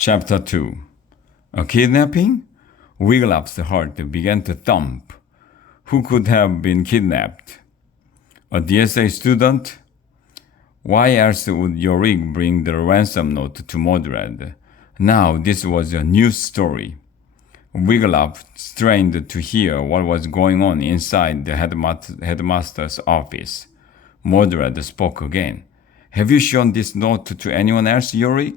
Chapter 2. A kidnapping? Wiglaf's heart began to thump. Who could have been kidnapped? A DSA student? Why else would Yorick bring the ransom note to Mordred? Now this was a news story. Wiglaf strained to hear what was going on inside the headmaster's office. Mordred spoke again. Have you shown this note to anyone else, Yorick?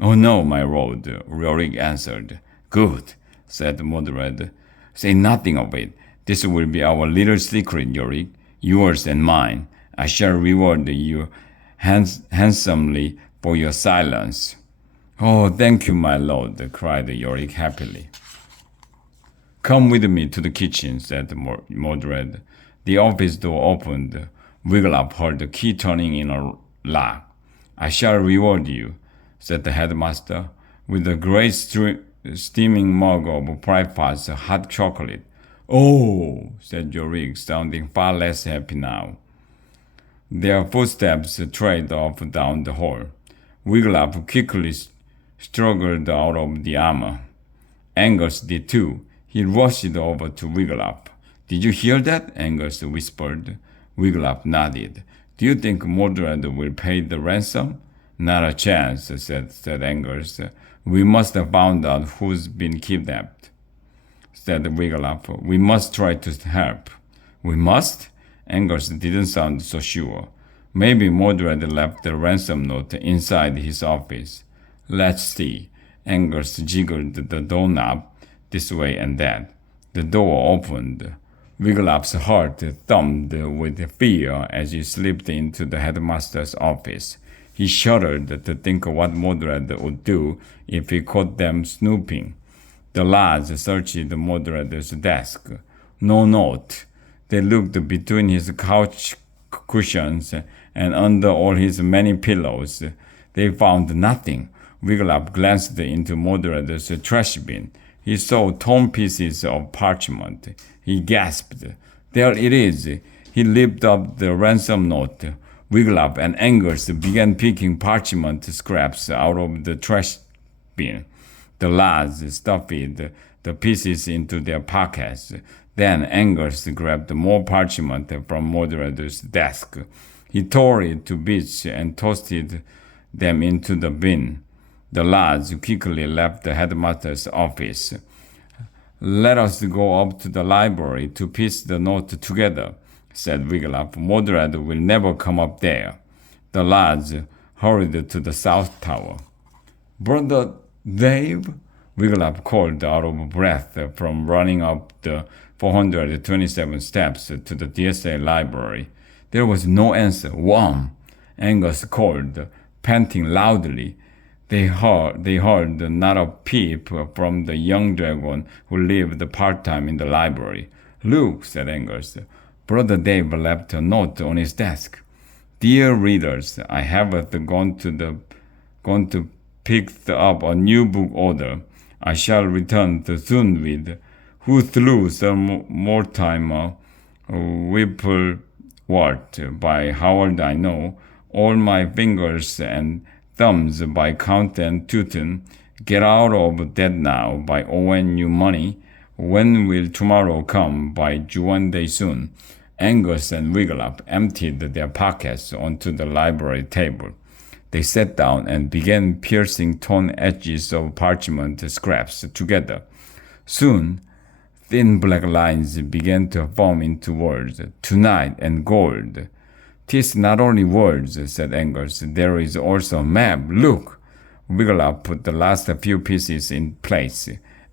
Oh no, my lord, Yorick answered. Good, said Mordred. Say nothing of it. This will be our little secret, Yorick, yours and mine. I shall reward you handsomely for your silence. Oh, thank you, my lord, cried Yorick happily. Come with me to the kitchen, said Mordred. The office door opened. Wiglaf heard the key turning in a lock. I shall reward you, said the headmaster, with a great steaming mug of Pride's hot chocolate. Oh, said Yorick, sounding far less happy now. Their footsteps trailed off down the hall. Wiglaf quickly struggled out of the armor. Angus did too. He rushed over to Wiglaf. Did you hear that? Angus whispered. Wiglaf nodded. Do you think Mordred will pay the ransom? Not a chance, said Angus. We must have found out who's been kidnapped, said Wiglaf. We must try to help. We must? Angus didn't sound so sure. Maybe Mordred left the ransom note inside his office. Let's see. Angus jiggled the doorknob this way and that. The door opened. Wiglaf's heart thumped with fear as he slipped into the headmaster's office. He shuddered to think of what Mordred would do if he caught them snooping. The lads searched Mordred's desk. No note. They looked between his couch cushions and under all his many pillows. They found nothing. Wiglaf glanced into Mordred's trash bin. He saw torn pieces of parchment. He gasped. There it is. He lifted up the ransom note. Wiglaf and Angus began picking parchment scraps out of the trash bin. The lads stuffed the pieces into their pockets. Then Angus grabbed more parchment from Mordred's desk. He tore it to bits and tossed them into the bin. The lads quickly left the headmaster's office. Let us go up to the library to piece the note together, said Wiglaf. Mordred will never come up there. The lads hurried to the south tower. Brother Dave? Wiglaf called out of breath from running up the 427 steps to the DSA library. There was no answer. Wham! Angus called, panting loudly. They heard not a peep from the young dragon who lived part-time in the library. Look, said Angus. Brother Dave left a note on his desk. Dear readers, I have gone to pick up a new book order. I shall return soon with Who Threw Sir Mortimer Whipplewort by Howard I Know, All My Fingers and Thumbs by Count and Teuton, Get Out of Dead Now by Owen New Money, When Will Tomorrow Come by Juan Day Soon. Angus and Wiglaf emptied their pockets onto the library table. They sat down and began piercing torn edges of parchment scraps together. Soon, thin black lines began to form into words, tonight and gold. "'Tis not only words," said Angus. "There is also a map. Look!" Wiglaf put the last few pieces in place.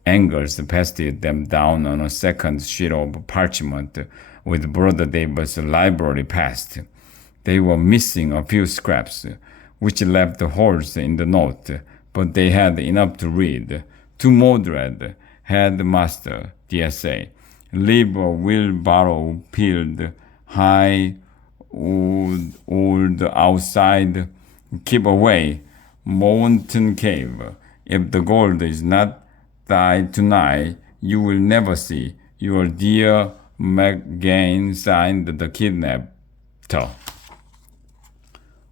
Angus pasted them down on a second sheet of parchment with Brother David's library past. They were missing a few scraps, which left holes in the note, but they had enough to read. To Mordred, Headmaster, DSA. Leave a wheelbarrow peeled high old outside. Keep away, Mountain Cave. If the gold is not thine tonight, you will never see. Your dear McGain, signed the kidnapper.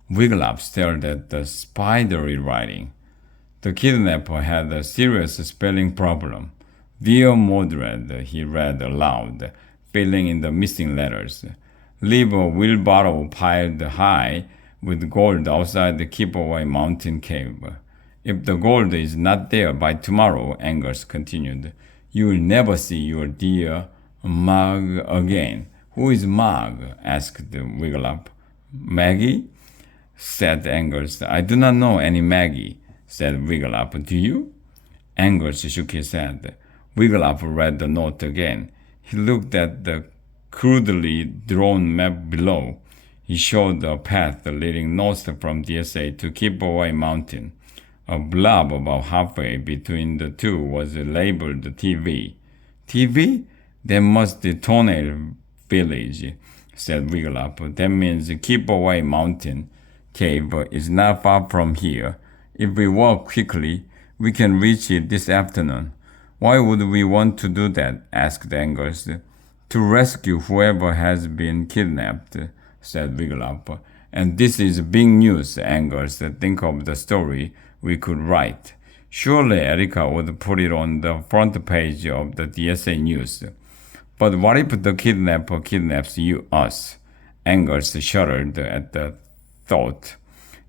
Wiglaf stared at the spidery writing. The kidnapper had a serious spelling problem. Dear Mordred, he read aloud, filling in the missing letters. Leave a wheelbarrow piled high with gold outside the Keepaway Mountain cave. If the gold is not there by tomorrow, Angus continued, you will never see your dear Mag again. Who is Mag? Asked Wiglaf. Maggie? Said Angus. I do not know any Maggie, said Wiglaf. Do you? Angus shook his head. Wiglaf read the note again. He looked at the crudely drawn map below. He showed a path leading north from DSA to Keepaway Mountain. A blob about halfway between the two was labeled TV. TV? That must be Toenail Village, said Wiglaf. That means Keepaway Mountain cave is not far from here. If we walk quickly, we can reach it this afternoon. Why would we want to do that? Asked Angus. To rescue whoever has been kidnapped, said Wiglaf. And this is big news, Angus. Think of the story we could write. Surely Erica would put it on the front page of the DSA news. But what if the kidnapper kidnaps us? Angus shuddered at the thought.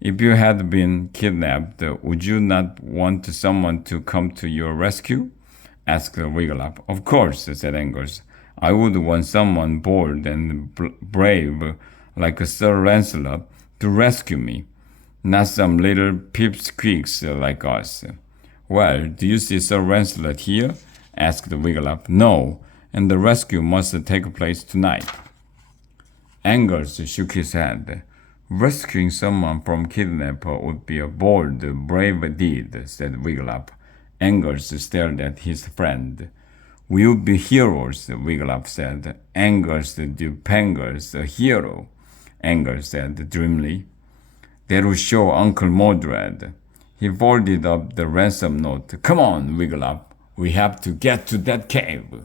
If you had been kidnapped, would you not want someone to come to your rescue? Asked Wiglaf. Of course, said Angus. I would want someone bold and brave like Sir Lancelot to rescue me, not some little pipsqueaks like us. Well, do you see Sir Lancelot here? Asked Wiglaf. No, and the rescue must take place tonight. Angus shook his head. Rescuing someone from kidnapper would be a bold, brave deed, said Wiglaf. Angus stared at his friend. We'll be heroes, Wiglaf said. Angus Dupangus, a hero, Angus said dreamily. That'll show Uncle Mordred. He folded up the ransom note. Come on, Wiglaf. We have to get to that cave.